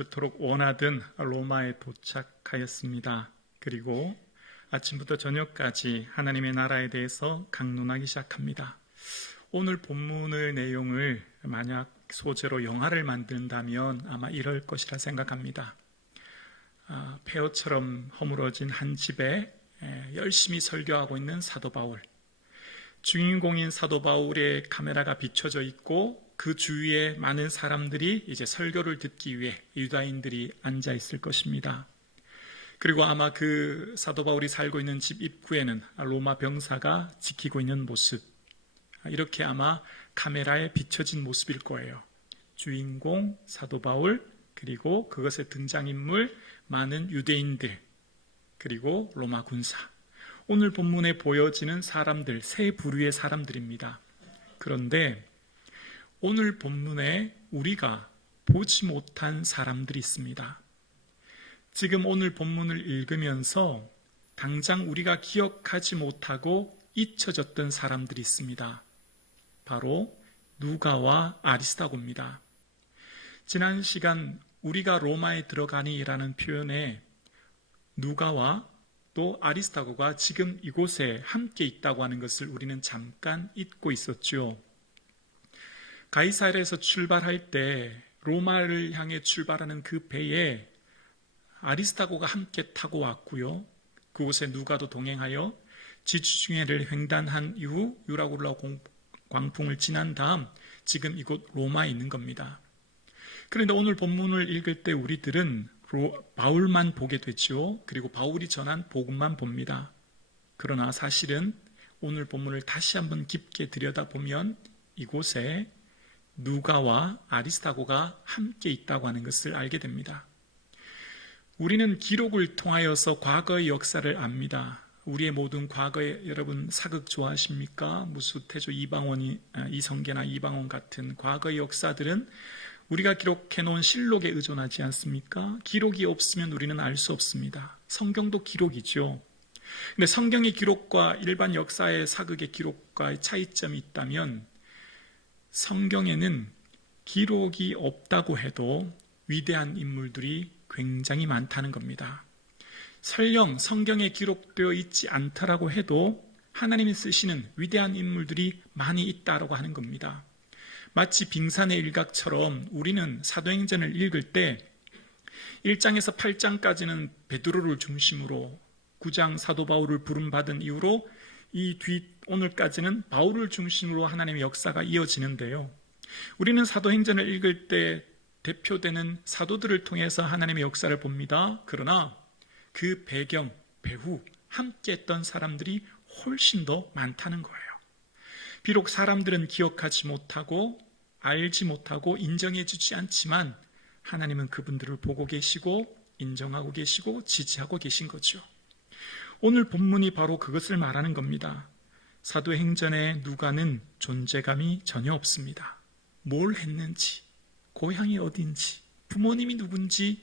그토록 원하던 로마에 도착하였습니다. 그리고 아침부터 저녁까지 하나님의 나라에 대해서 강론하기 시작합니다. 오늘 본문의 내용을 만약 소재로 영화를 만든다면 아마 이럴 것이라 생각합니다. 폐허처럼 허물어진 한 집에 열심히 설교하고 있는 사도 바울, 주인공인 사도 바울의 카메라가 비춰져 있고 그 주위에 많은 사람들이 이제 설교를 듣기 위해 유다인들이 앉아 있을 것입니다. 그리고 아마 그 사도 바울이 살고 있는 집 입구에는 로마 병사가 지키고 있는 모습, 이렇게 아마 카메라에 비춰진 모습일 거예요. 주인공 사도 바울, 그리고 그것의 등장인물 많은 유대인들, 그리고 로마 군사. 오늘 본문에 보여지는 사람들, 세 부류의 사람들입니다. 그런데 오늘 본문에 우리가 보지 못한 사람들이 있습니다. 지금 오늘 본문을 읽으면서 당장 우리가 기억하지 못하고 잊혀졌던 사람들이 있습니다. 바로 누가와 아리스다고입니다. 지난 시간 우리가 로마에 들어가니라는 표현에 누가와 또 아리스다고가 지금 이곳에 함께 있다고 하는 것을 우리는 잠깐 잊고 있었죠. 가이사랴에서 출발할 때 로마를 향해 출발하는 그 배에 아리스다고가 함께 타고 왔고요. 그곳에 누가도 동행하여 지주중해를 횡단한 이후 유라굴라 광풍을 지난 다음 지금 이곳 로마에 있는 겁니다. 그런데 오늘 본문을 읽을 때 우리들은 바울만 보게 되죠. 그리고 바울이 전한 복음만 봅니다. 그러나 사실은 오늘 본문을 다시 한번 깊게 들여다보면 이곳에 누가와 아리스다고가 함께 있다고 하는 것을 알게 됩니다. 우리는 기록을 통하여서 과거의 역사를 압니다. 우리의 모든 과거에 여러분 사극 좋아하십니까? 무수태조 이성계나 이방원 같은 과거의 역사들은 우리가 기록해 놓은 실록에 의존하지 않습니까? 기록이 없으면 우리는 알 수 없습니다. 성경도 기록이죠. 근데 성경의 기록과 일반 역사의 사극의 기록과의 차이점이 있다면 성경에는 기록이 없다고 해도 위대한 인물들이 굉장히 많다는 겁니다. 설령 성경에 기록되어 있지 않더라고 해도 하나님이 쓰시는 위대한 인물들이 많이 있다고 하는 겁니다. 마치 빙산의 일각처럼 우리는 사도행전을 읽을 때 1장에서 8장까지는 베드로를 중심으로 9장 사도 바울을 부름받은 이후로 이 오늘까지는 바울을 중심으로 하나님의 역사가 이어지는데요. 우리는 사도행전을 읽을 때 대표되는 사도들을 통해서 하나님의 역사를 봅니다. 그러나 그 배경, 배후 함께 했던 사람들이 훨씬 더 많다는 거예요. 비록 사람들은 기억하지 못하고 알지 못하고 인정해 주지 않지만 하나님은 그분들을 보고 계시고 인정하고 계시고 지지하고 계신 거죠. 오늘 본문이 바로 그것을 말하는 겁니다. 사도행전의 누가는 존재감이 전혀 없습니다. 뭘 했는지, 고향이 어딘지, 부모님이 누군지,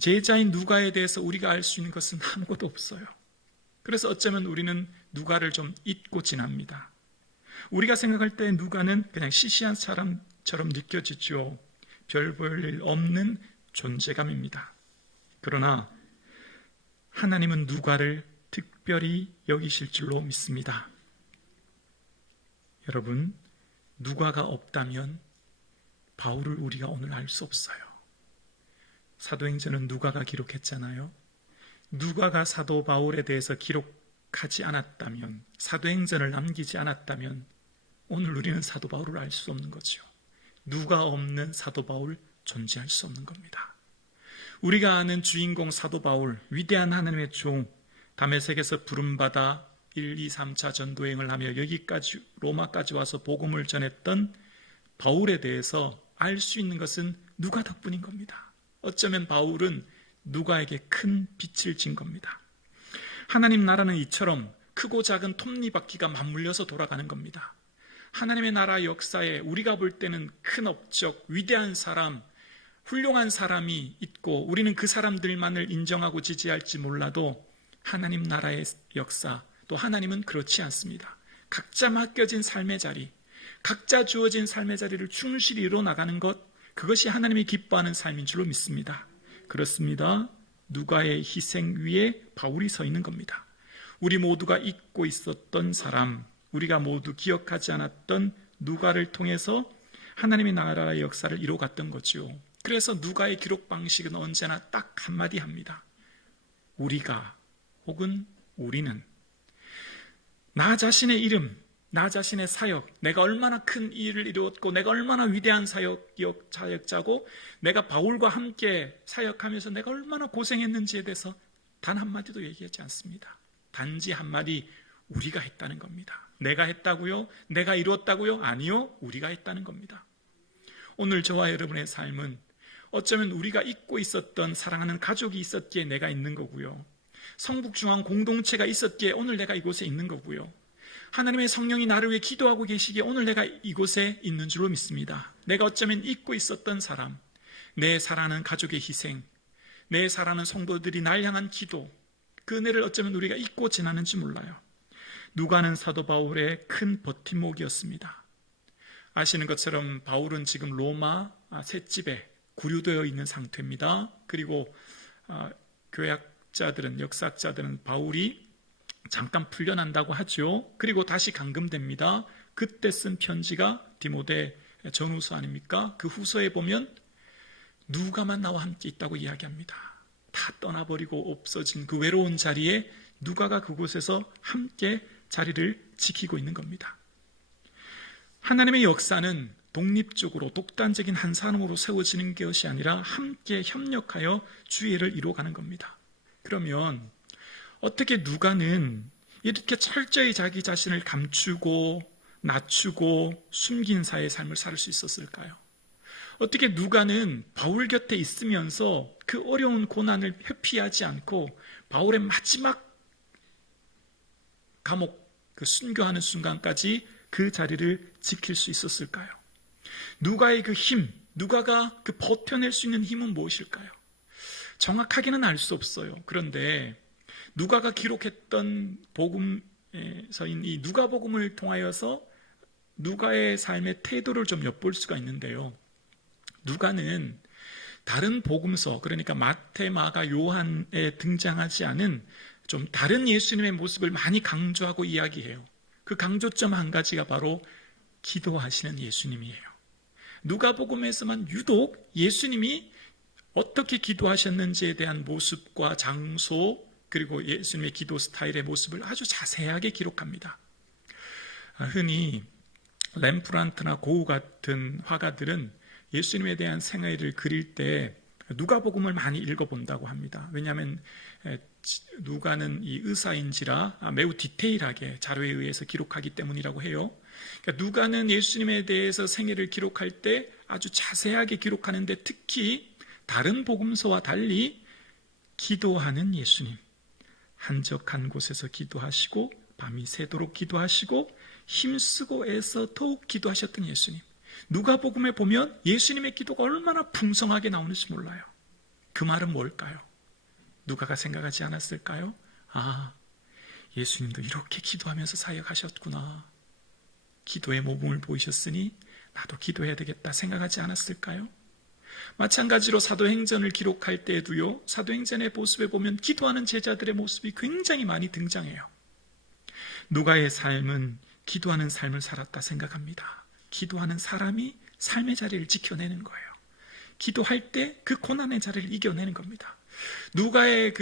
제자인 누가에 대해서 우리가 알 수 있는 것은 아무것도 없어요. 그래서 어쩌면 우리는 누가를 좀 잊고 지납니다. 우리가 생각할 때 누가는 그냥 시시한 사람처럼 느껴지죠. 별 볼 일 없는 존재감입니다. 그러나 하나님은 누가를 특별히 여기실 줄로 믿습니다. 여러분, 누가가 없다면 바울을 우리가 오늘 알 수 없어요. 사도행전은 누가가 기록했잖아요. 누가가 사도 바울에 대해서 기록하지 않았다면, 사도행전을 남기지 않았다면 오늘 우리는 사도 바울을 알 수 없는 거죠. 누가 없는 사도 바울 존재할 수 없는 겁니다. 우리가 아는 주인공 사도 바울, 위대한 하나님의 종, 다메섹에서 부름받아 1, 2, 3차 전도행을 하며 여기까지 로마까지 와서 복음을 전했던 바울에 대해서 알 수 있는 것은 누가 덕분인 겁니다. 어쩌면 바울은 누가에게 큰 빛을 진 겁니다. 하나님 나라는 이처럼 크고 작은 톱니바퀴가 맞물려서 돌아가는 겁니다. 하나님의 나라 역사에 우리가 볼 때는 큰 업적, 위대한 사람, 훌륭한 사람이 있고 우리는 그 사람들만을 인정하고 지지할지 몰라도 하나님 나라의 역사, 또 하나님은 그렇지 않습니다. 각자 맡겨진 삶의 자리, 각자 주어진 삶의 자리를 충실히 이뤄나가는 것, 그것이 하나님이 기뻐하는 삶인 줄로 믿습니다. 그렇습니다. 누가의 희생 위에 바울이 서 있는 겁니다. 우리 모두가 잊고 있었던 사람, 우리가 모두 기억하지 않았던 누가를 통해서 하나님의 나라의 역사를 이뤄갔던 거죠. 그래서 누가의 기록 방식은 언제나 딱 한마디 합니다. 우리가 혹은 우리는, 나 자신의 이름, 나 자신의 사역, 내가 얼마나 큰 일을 이루었고 내가 얼마나 위대한 사역자고 내가 바울과 함께 사역하면서 내가 얼마나 고생했는지에 대해서 단 한마디도 얘기하지 않습니다. 단지 한마디, 우리가 했다는 겁니다. 내가 했다고요? 내가 이루었다고요? 아니요, 우리가 했다는 겁니다. 오늘 저와 여러분의 삶은 어쩌면 우리가 잊고 있었던 사랑하는 가족이 있었기에 내가 있는 거고요. 성북중앙 공동체가 있었기에 오늘 내가 이곳에 있는 거고요. 하나님의 성령이 나를 위해 기도하고 계시기에 오늘 내가 이곳에 있는 줄로 믿습니다. 내가 어쩌면 잊고 있었던 사람, 내 사랑하는 가족의 희생, 내 사랑하는 성도들이 날 향한 기도, 그 은혜를 어쩌면 우리가 잊고 지나는지 몰라요. 누가는 사도 바울의 큰 버팀목이었습니다. 아시는 것처럼 바울은 지금 로마 셋집에 구류되어 있는 상태입니다. 그리고 교약자들은, 역사학자들은 바울이 잠깐 풀려난다고 하죠. 그리고 다시 감금됩니다. 그때 쓴 편지가 디모데 전후서 아닙니까? 그 후서에 보면 누가만 나와 함께 있다고 이야기합니다. 다 떠나버리고 없어진 그 외로운 자리에 누가가 그곳에서 함께 자리를 지키고 있는 겁니다. 하나님의 역사는 독립적으로 독단적인 한 사람으로 세워지는 것이 아니라 함께 협력하여 주의를 이루어가는 겁니다. 그러면 어떻게 누가는 이렇게 철저히 자기 자신을 감추고 낮추고 숨긴 사의 삶을 살 수 있었을까요? 어떻게 누가는 바울 곁에 있으면서 그 어려운 고난을 회피하지 않고 바울의 마지막 감옥, 그 순교하는 순간까지 그 자리를 지킬 수 있었을까요? 누가의 그 힘, 누가가 그 버텨낼 수 있는 힘은 무엇일까요? 정확하게는 알 수 없어요. 그런데 누가가 기록했던 복음서인 이 누가복음을 통하여서 누가의 삶의 태도를 좀 엿볼 수가 있는데요. 누가는 다른 복음서, 그러니까 마태, 마가, 요한에 등장하지 않은 좀 다른 예수님의 모습을 많이 강조하고 이야기해요. 그 강조점 한 가지가 바로 기도하시는 예수님이에요. 누가복음에서만 유독 예수님이 어떻게 기도하셨는지에 대한 모습과 장소, 그리고 예수님의 기도 스타일의 모습을 아주 자세하게 기록합니다. 흔히 렘프란트나 고우 같은 화가들은 예수님에 대한 생애를 그릴 때 누가복음을 많이 읽어본다고 합니다. 왜냐하면 누가는 이 의사인지라 매우 디테일하게 자료에 의해서 기록하기 때문이라고 해요. 그러니까 누가는 예수님에 대해서 생애를 기록할 때 아주 자세하게 기록하는데 특히 다른 복음서와 달리 기도하는 예수님, 한적한 곳에서 기도하시고 밤이 새도록 기도하시고 힘쓰고 애써 더욱 기도하셨던 예수님. 누가복음에 보면 예수님의 기도가 얼마나 풍성하게 나오는지 몰라요. 그 말은 뭘까요? 누가가 생각하지 않았을까요? 아, 예수님도 이렇게 기도하면서 사역하셨구나. 기도의 모범을 보이셨으니 나도 기도해야 되겠다 생각하지 않았을까요? 마찬가지로 사도행전을 기록할 때에도요, 사도행전의 모습에 보면 기도하는 제자들의 모습이 굉장히 많이 등장해요. 누가의 삶은 기도하는 삶을 살았다 생각합니다. 기도하는 사람이 삶의 자리를 지켜내는 거예요. 기도할 때 그 고난의 자리를 이겨내는 겁니다. 누가의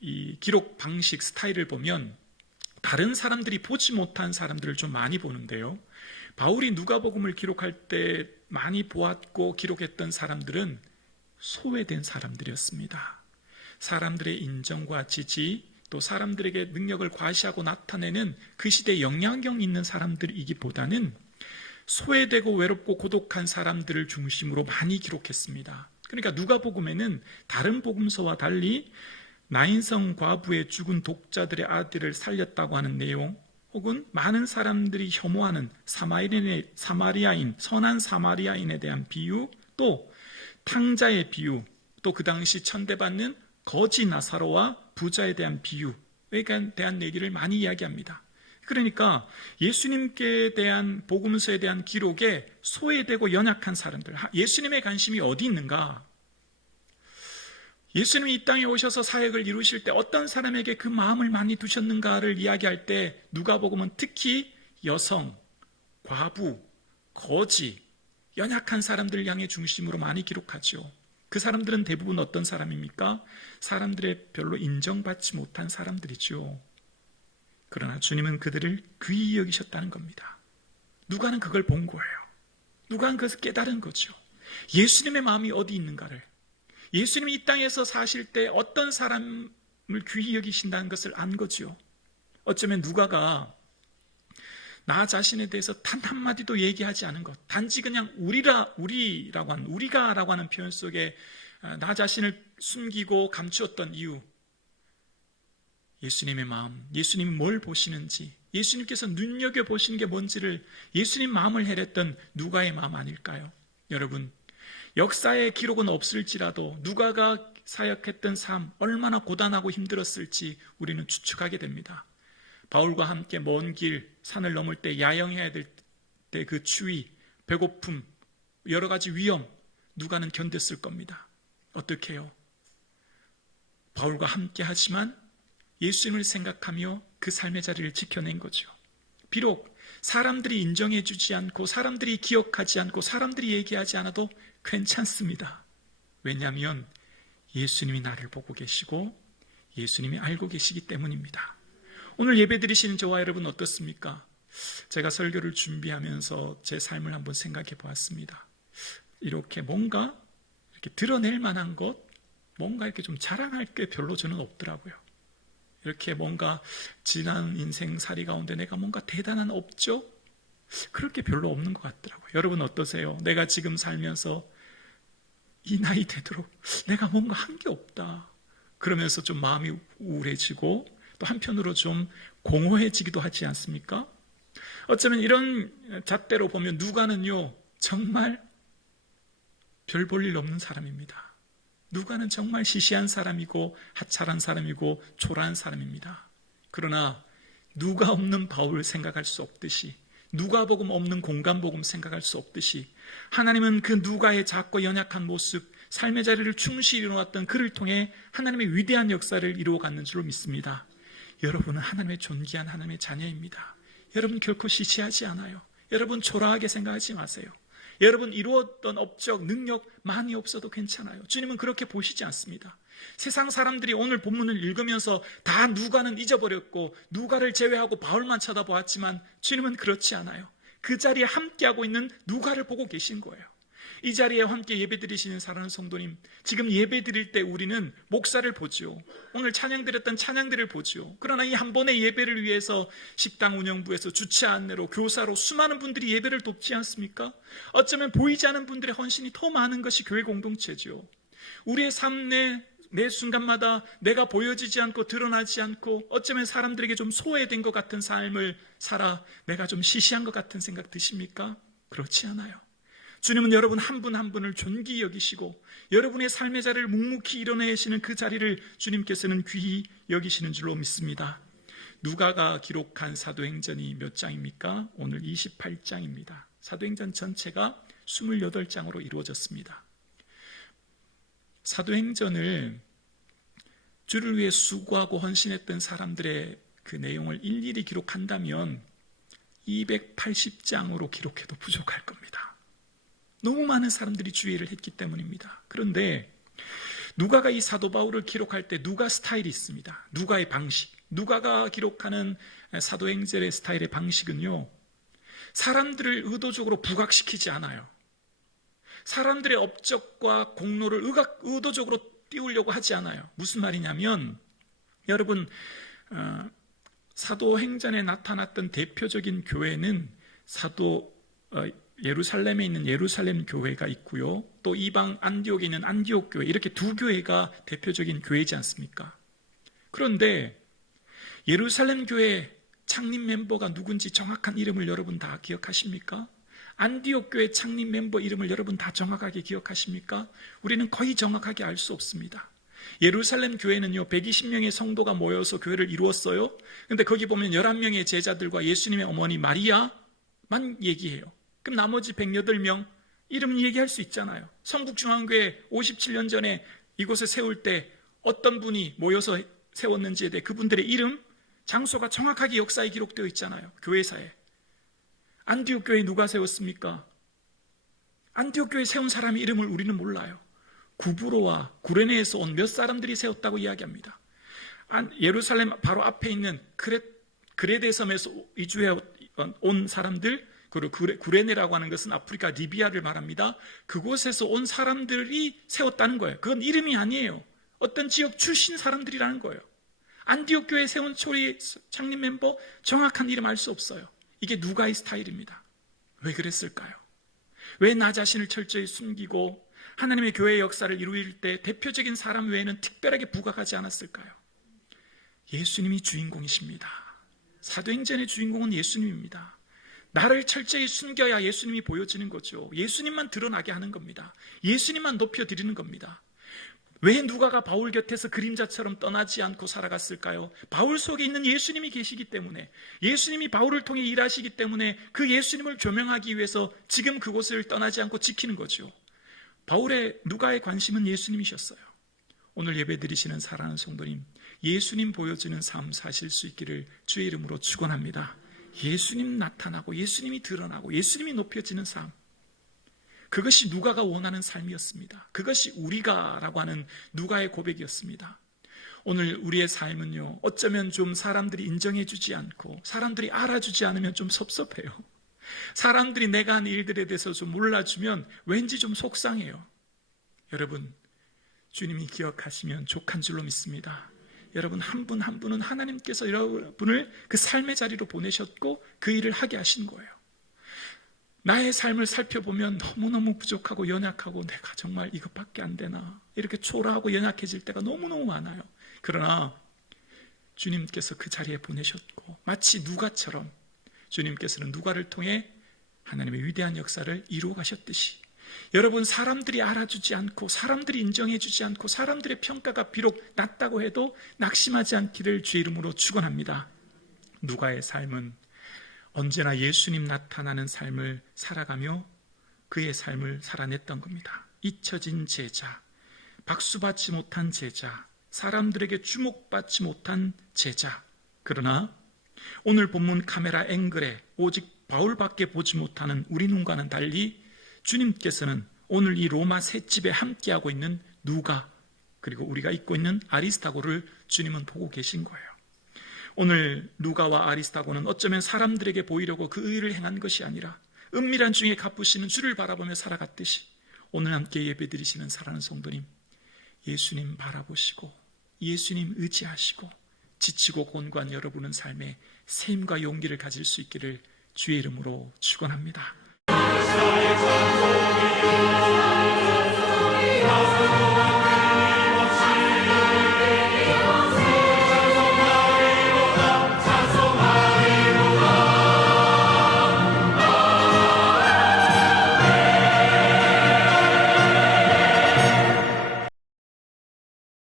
이 기록 방식 스타일을 보면 다른 사람들이 보지 못한 사람들을 좀 많이 보는데요. 바울이 누가복음을 기록할 때 많이 보았고 기록했던 사람들은 소외된 사람들이었습니다. 사람들의 인정과 지지, 또 사람들에게 능력을 과시하고 나타내는 그 시대에 영향력 있는 사람들이기보다는 소외되고 외롭고 고독한 사람들을 중심으로 많이 기록했습니다. 그러니까 누가복음에는 다른 복음서와 달리 나인성 과부의 죽은 독자들의 아들을 살렸다고 하는 내용, 혹은 많은 사람들이 혐오하는 사마리아인, 선한 사마리아인에 대한 비유, 또 탕자의 비유, 또 그 당시 천대받는 거지 나사로와 부자에 대한 비유에 대한 얘기를 많이 이야기합니다. 그러니까 예수님께 대한 복음서에 대한 기록에 소외되고 연약한 사람들, 예수님의 관심이 어디 있는가? 예수님이 이 땅에 오셔서 사역을 이루실 때 어떤 사람에게 그 마음을 많이 두셨는가를 이야기할 때 누가복음은 특히 여성, 과부, 거지, 연약한 사람들을 향해 중심으로 많이 기록하죠. 그 사람들은 대부분 어떤 사람입니까? 사람들의 별로 인정받지 못한 사람들이죠. 그러나 주님은 그들을 귀히 여기셨다는 겁니다. 누가는 그걸 본 거예요. 누가는 그것을 깨달은 거죠. 예수님의 마음이 어디 있는가를, 예수님이 이 땅에서 사실 때 어떤 사람을 귀히 여기신다는 것을 안 거죠. 어쩌면 누가가 나 자신에 대해서 단 한마디도 얘기하지 않은 것, 단지 그냥 우리가라고 하는 표현 속에 나 자신을 숨기고 감추었던 이유, 예수님의 마음, 예수님이 뭘 보시는지, 예수님께서 눈여겨보시는 게 뭔지를 예수님 마음을 헤랬던 누가의 마음 아닐까요? 여러분, 역사의 기록은 없을지라도 누가가 사역했던 삶, 얼마나 고단하고 힘들었을지 우리는 추측하게 됩니다. 바울과 함께 먼 길, 산을 넘을 때 야영해야 될 때 그 추위, 배고픔, 여러 가지 위험, 누가는 견뎠을 겁니다. 어떻게 해요? 바울과 함께 하지만 예수님을 생각하며 그 삶의 자리를 지켜낸 거죠. 비록 사람들이 인정해 주지 않고 사람들이 기억하지 않고 사람들이 얘기하지 않아도 괜찮습니다. 왜냐하면 예수님이 나를 보고 계시고 예수님이 알고 계시기 때문입니다. 오늘 예배 드리시는 저와 여러분 어떻습니까? 제가 설교를 준비하면서 제 삶을 한번 생각해 보았습니다. 이렇게 뭔가 이렇게 드러낼 만한 것, 뭔가 이렇게 좀 자랑할 게 별로 저는 없더라고요. 이렇게 뭔가 지난 인생살이 가운데 내가 뭔가 대단한 업적? 그럴 게 별로 없는 것 같더라고요. 여러분 어떠세요? 내가 지금 살면서 이 나이 되도록 내가 뭔가 한 게 없다. 그러면서 좀 마음이 우울해지고 또 한편으로 좀 공허해지기도 하지 않습니까? 어쩌면 이런 잣대로 보면 누가는요, 정말 별 볼 일 없는 사람입니다. 누가는 정말 시시한 사람이고 하찮은 사람이고 초라한 사람입니다. 그러나 누가 없는 바울을 생각할 수 없듯이, 누가복음 없는 공간복음 생각할 수 없듯이 하나님은 그 누가의 작고 연약한 모습, 삶의 자리를 충실히 이루어왔던 그를 통해 하나님의 위대한 역사를 이루어갔는 줄로 믿습니다. 여러분은 하나님의 존귀한 하나님의 자녀입니다. 여러분 결코 시시하지 않아요. 여러분 초라하게 생각하지 마세요. 여러분 이루었던 업적, 능력 많이 없어도 괜찮아요. 주님은 그렇게 보시지 않습니다. 세상 사람들이 오늘 본문을 읽으면서 다 누가는 잊어버렸고 누가를 제외하고 바울만 쳐다보았지만 주님은 그렇지 않아요. 그 자리에 함께하고 있는 누가를 보고 계신 거예요. 이 자리에 함께 예배드리시는 사랑하는 성도님, 지금 예배드릴 때 우리는 목사를 보죠. 오늘 찬양드렸던 찬양들을 보죠. 그러나 이 한 번의 예배를 위해서 식당 운영부에서 주최 안내로 교사로 수많은 분들이 예배를 돕지 않습니까? 어쩌면 보이지 않는 분들의 헌신이 더 많은 것이 교회 공동체죠. 우리의 삶 매 순간마다 내가 보여지지 않고 드러나지 않고 어쩌면 사람들에게 좀 소외된 것 같은 삶을 살아 내가 좀 시시한 것 같은 생각 드십니까? 그렇지 않아요. 주님은 여러분 한 분 한 분을 존귀히 여기시고 여러분의 삶의 자리를 묵묵히 이뤄내시는 그 자리를 주님께서는 귀히 여기시는 줄로 믿습니다. 누가가 기록한 사도행전이 몇 장입니까? 오늘 28장입니다. 사도행전 전체가 28장으로 이루어졌습니다. 사도행전을 주를 위해 수고하고 헌신했던 사람들의 그 내용을 일일이 기록한다면 280장으로 기록해도 부족할 겁니다. 너무 많은 사람들이 주의를 했기 때문입니다. 그런데 누가가 이 사도 바울을 기록할 때 누가 스타일이 있습니다. 누가의 방식, 누가가 기록하는 사도행전의 스타일의 방식은요, 사람들을 의도적으로 부각시키지 않아요. 사람들의 업적과 공로를 의도적으로 띄우려고 하지 않아요. 무슨 말이냐면 여러분 사도행전에 나타났던 대표적인 교회는 예루살렘에 있는 예루살렘 교회가 있고요. 또 이방 안디옥에 있는 안디옥 교회, 이렇게 두 교회가 대표적인 교회이지 않습니까? 그런데 예루살렘 교회 창립 멤버가 누군지 정확한 이름을 여러분 다 기억하십니까? 안디옥 교회 창립 멤버 이름을 여러분 다 정확하게 기억하십니까? 우리는 거의 정확하게 알 수 없습니다. 예루살렘 교회는요 120명의 성도가 모여서 교회를 이루었어요. 근데 거기 보면 11명의 제자들과 예수님의 어머니 마리아만 얘기해요. 그럼 나머지 108명 이름 얘기할 수 있잖아요. 성북중앙교회 57년 전에 이곳에 세울 때 어떤 분이 모여서 세웠는지에 대해 그분들의 이름, 장소가 정확하게 역사에 기록되어 있잖아요. 교회사에. 안디옥 교회 누가 세웠습니까? 안디옥 교회 세운 사람의 이름을 우리는 몰라요. 구브로와 구레네에서 온 몇 사람들이 세웠다고 이야기합니다. 예루살렘 바로 앞에 있는 그레데 섬에서 이주해 온 사람들, 그리고 구레네라고 하는 것은 아프리카 리비아를 말합니다. 그곳에서 온 사람들이 세웠다는 거예요. 그건 이름이 아니에요. 어떤 지역 출신 사람들이라는 거예요. 안디옥 교회 세운 초리 창립 멤버 정확한 이름 알 수 없어요. 이게 누가의 스타일입니다. 왜 그랬을까요? 왜 나 자신을 철저히 숨기고 하나님의 교회의 역사를 이루일 때 대표적인 사람 외에는 특별하게 부각하지 않았을까요? 예수님이 주인공이십니다. 사도행전의 주인공은 예수님입니다. 나를 철저히 숨겨야 예수님이 보여지는 거죠. 예수님만 드러나게 하는 겁니다. 예수님만 높여드리는 겁니다. 왜 누가가 바울 곁에서 그림자처럼 떠나지 않고 살아갔을까요? 바울 속에 있는 예수님이 계시기 때문에, 예수님이 바울을 통해 일하시기 때문에 그 예수님을 조명하기 위해서 지금 그곳을 떠나지 않고 지키는 거죠. 누가의 관심은 예수님이셨어요. 오늘 예배 드리시는 사랑하는 성도님, 예수님 보여주는 삶 사실 수 있기를 주의 이름으로 축원합니다. 예수님 나타나고 예수님이 드러나고 예수님이 높여지는 삶, 그것이 누가가 원하는 삶이었습니다. 그것이 우리가라고 하는 누가의 고백이었습니다. 오늘 우리의 삶은요, 어쩌면 좀 사람들이 인정해 주지 않고 사람들이 알아주지 않으면 좀 섭섭해요. 사람들이 내가 한 일들에 대해서 좀 몰라주면 왠지 좀 속상해요. 여러분, 주님이 기억하시면 족한 줄로 믿습니다. 여러분 한 분 한 분은 하나님께서 여러분을 그 삶의 자리로 보내셨고 그 일을 하게 하신 거예요. 나의 삶을 살펴보면 너무너무 부족하고 연약하고 내가 정말 이것밖에 안 되나 이렇게 초라하고 연약해질 때가 너무너무 많아요. 그러나 주님께서 그 자리에 보내셨고 마치 누가처럼 주님께서는 누가를 통해 하나님의 위대한 역사를 이루어 가셨듯이 여러분 사람들이 알아주지 않고 사람들이 인정해 주지 않고 사람들의 평가가 비록 낮다고 해도 낙심하지 않기를 주의 이름으로 축원합니다. 누가의 삶은 언제나 예수님 나타나는 삶을 살아가며 그의 삶을 살아냈던 겁니다. 잊혀진 제자, 박수받지 못한 제자, 사람들에게 주목받지 못한 제자. 그러나 오늘 본문 카메라 앵글에 오직 바울밖에 보지 못하는 우리 눈과는 달리 주님께서는 오늘 이 로마 셋집에 함께하고 있는 누가, 그리고 우리가 입고 있는 아리스타고를 주님은 보고 계신 거예요. 오늘 누가와 아리스타고는 어쩌면 사람들에게 보이려고 그 의를 행한 것이 아니라 은밀한 중에 갚으시는 주를 바라보며 살아갔듯이 오늘 함께 예배드리시는 사랑하는 성도님, 예수님 바라보시고 예수님 의지하시고 지치고 곤고한 여러분의 삶에 새 힘과 용기를 가질 수 있기를 주의 이름으로 축원합니다.